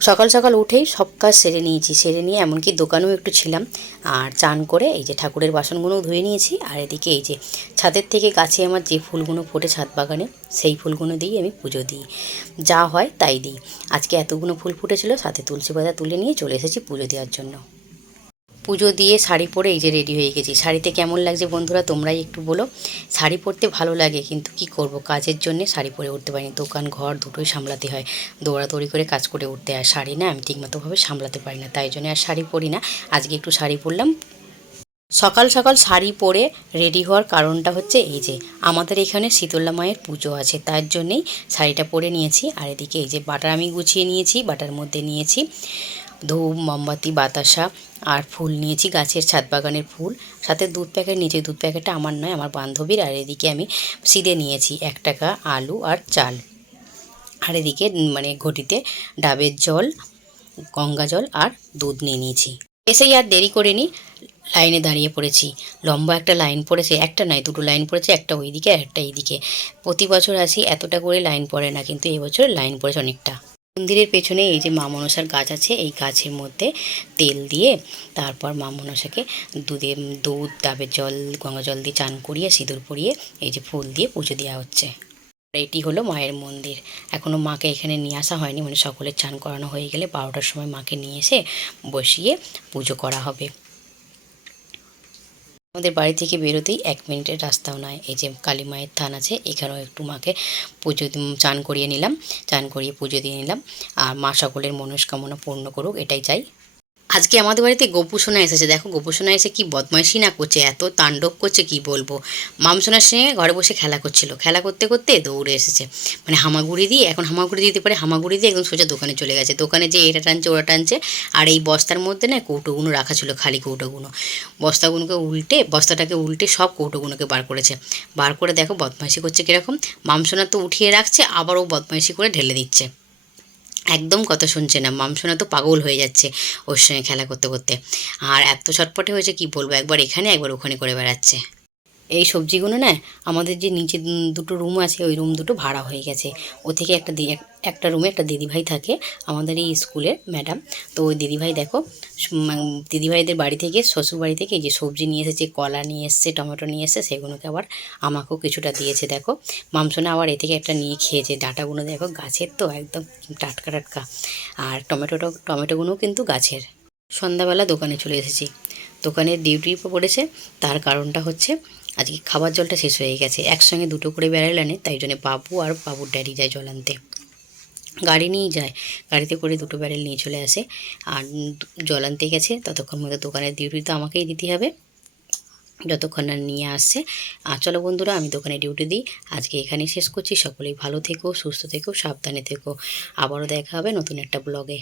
সকাল সকাল উঠেই সব কাজ সেরে নিয়েছি, সেরে নিয়ে এমনকি দোকানেও একটু ছিলাম। আর চান করে এই যে ঠাকুরের বাসনগুলোও ধুয়ে নিয়েছি। আর এদিকে এই যে ছাদের থেকে গাছে আমার যে ফুলগুলো ফোটে ছাদ বাগানে, সেই ফুলগুলো দিয়েই আমি পুজো দিই, যা হয় তাই দিই। আজকে এতগুলো ফুল ফুটেছিল, সাথে তুলসী পাতা তুলে নিয়ে চলে এসেছি পুজো দেওয়ার জন্য। পুজো দিয়ে শাড়ি পরে এই যে রেডি হয়ে গেছি। শাড়িতে কেমন লাগছে বন্ধুরা তোমরাই একটু বলো। শাড়ি পরতে ভালো লাগে, কিন্তু কি করব, কাজের জন্য শাড়ি পরে উঠতে পারিনি। দোকান ঘর দুটোই সামলাতে হয়, দৌড়াদৌড়ি করে কাজ করে উঠতে হয়। শাড়ি না আমি ঠিকমতোভাবে সামলাতে পারি না, তাই জন্য আর শাড়ি পরি না। আজকে একটু শাড়ি পরলাম। সকাল সকাল শাড়ি পরে রেডি হওয়ার কারণটা হচ্ছে এই যে আমাদের এখানে শীতলা মায়ের পুজো আছে, তার জন্যেই শাড়িটা পরে নিয়েছি। আর এদিকে এই যে বাটার আমি গুছিয়ে নিয়েছি, বাটার মধ্যে নিয়েছি ধূপ, মোমবাতি, বাতাসা আর ফুল নিয়েছি, গাছের ছাদ বাগানের ফুল। সাথে দুধ প্যাকেট নিয়েছি, দুধ প্যাকেটটা আমার নয়, আমার বান্ধবীর। আর এদিকে আমি সিদে নিয়েছি 1 টাকা আলু আর চাল। আর এদিকে মানে ঘটিতে ডাবের জল, গঙ্গা জল আর দুধ নিয়ে নিয়েছি। এসেই আর দেরি করিনি, লাইনে দাঁড়িয়ে পড়েছি। লম্বা একটা লাইন পড়েছে, একটা নয় দুটো লাইন পড়েছে, একটা ওইদিকে আর একটা এইদিকে। প্রতি বছর আসি এতটা করে লাইন পড়ে না, কিন্তু এবছর লাইন পড়েছে অনেকটা। মন্দিরের পেছনে এই যে মা মনসার গাছ আছে, এই গাছের মধ্যে তেল দিয়ে তারপর মা মনসাকে দুধ, ডাবের জল, গঙ্গা জল দিয়ে চান করিয়ে সিঁদুর পরিয়ে এই যে ফুল দিয়ে পুজো দেওয়া হচ্ছে। এটি হলো মায়ের মন্দির। এখনও মাকে এখানে নিয়ে আসা হয়নি, মানে সকলের চান করানো হয়ে গেলে 12টার সময় মাকে নিয়ে এসে বসিয়ে পুজো করা হবে। আমাদের বাড়ি থেকে বেরোতেই 1 মিনিটের রাস্তাও নয়। এই যে কালী মায়ের থান আছে, এখানেও একটু মাকে চান করিয়ে নিলাম, চান করিয়ে পুজো দিয়ে নিলাম। আর মা সকলের মনস্কামনা পূর্ণ করুক, এটাই চাই। আজকে আমাদের বাড়িতে গোপুসোনা এসেছে। দেখো গোপুসোনা এসে কি বদমাইশি না করছে, এত তাণ্ডব করছে কি বলবো। মামসোনার সঙ্গে ঘরে বসে খেলা করছিল, খেলা করতে করতে দৌড়ে এসেছে, মানে হামাগুড়ি দিয়ে, এখন হামাগুড়ি দিতে পারে, হামাগুড়ি দিয়ে একদম সোজা দোকানে চলে গেছে। দোকানে যে এটা টানছে ওরা টানছে। আর এই বস্তার মধ্যে না কৌটোগুলো রাখা ছিল, খালি কৌটোগুলো, বস্তাটাকে উল্টে সব কৌটোগুলোকে বার করেছে। বার করে দেখো বদমাইশি করছে কীরকম। মামসোনা তো উঠিয়ে রাখছে, আবার ও বদমাইশি করে ঢেলে দিচ্ছে। একদম কথা শুনছে না, মামসোনা তো পাগল হয়ে যাচ্ছে ওর সঙ্গে খেলা করতে করতে। আর এত ছটপটে হয়েছে কি বলবো, একবার এখানে একবার ওখানে করে বেড়াচ্ছে। এই সবজিগুলো না আমাদের যে নিচে দুটো রুম আছে, ওই রুম দুটো ভাড়া হয়ে গেছে। ও থেকে একটা রুমে একটা দিদিভাই থাকে, আমাদের এই স্কুলের ম্যাডাম। তো ওই দিদিভাই দেখো, দিদিভাইদের বাড়ি থেকে, শ্বশুর বাড়ি থেকে এই যে সবজি নিয়ে এসেছে, কলা নিয়ে এসছে, টমেটো নিয়ে এসছে, সেগুলোকে আবার আমাকেও কিছুটা দিয়েছে। দেখো মামসোনা আবার এ থেকে একটা নিয়ে খেয়েছে। ডাঁটাগুলো দেখো গাছের, তো একদম টাটকা টাটকা। আর টমেটোগুলোও কিন্তু গাছের। সন্ধ্যাবেলা দোকানে চলে এসেছি, দোকানের ডিউটি পড়েছে। তার কারণটা হচ্ছে আজকে খাবার জলটা শেষ হয়ে গেছে, একসঙ্গে দুটো করে ব্যারেল আনে, তাই জন্য বাবু আর বাবুর ড্যাডি যায় জল আনতে। গাড়ি নিয়েই যায়, গাড়িতে করে দুটো ব্যারেল নিয়ে চলে আসে। আর জল আনতে গেছে, ততক্ষণ মধ্যে দোকানের ডিউটি তো আমাকেই দিতে হবে, যতক্ষণ না নিয়ে আসছে। আর চলো বন্ধুরা, আমি দোকানে ডিউটি দিই। আজকে এখানেই শেষ করছি। সকলেই ভালো থেকো, সুস্থ থেকো, সাবধানে থেকো। আবারও দেখা হবে নতুন একটা ব্লগে।